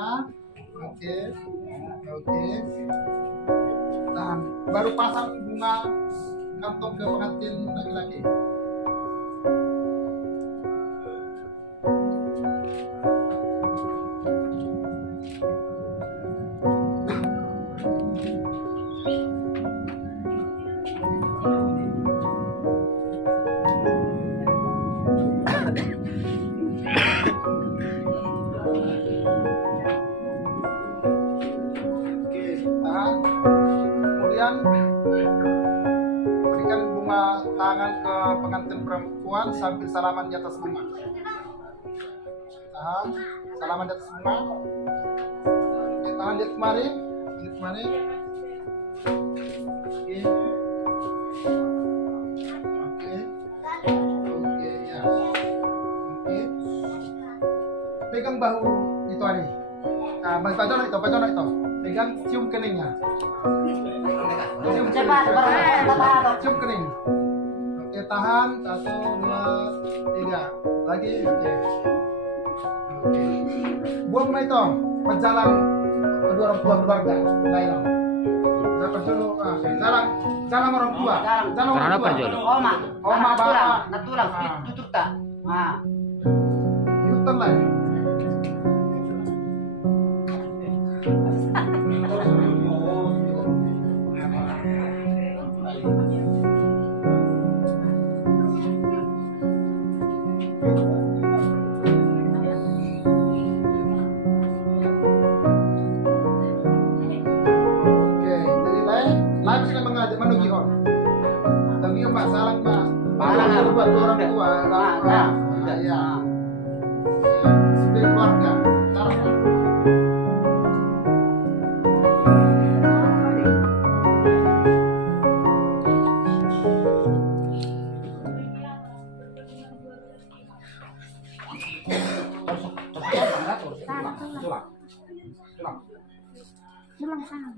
Oke. Oke. Tahan. Baru pasang bunga kantong ke pengantin laki-laki. Kemudian berikan bunga tangan ke pengantin perempuan sambil salaman di atas bunga. Tahan, salaman di atas bunga. Oke, tahan lihat kemari, lihat kemari. Oke, oke, oke, ya. Oke, pegang bahu itu Ari. Nah, pacono itu. Pegang cium keningnya. Cium kening. Oke, tahan. 1, 2, 3. Lagi. Oke. Oke. Buang itu. Berjalan kedua orang tua keluarga. Lain. Dapat dulu. Jalan orang tua. Jalan orang tua. Oma bapak. Natural. Tutup tak. Nah. Tutup lah. Lain sila mengajak menugihon. Tugihon Pak, salang Pak. Salang buat orang tua. Ya. Sebagai keluarga. Salam Pak. Tulang sana.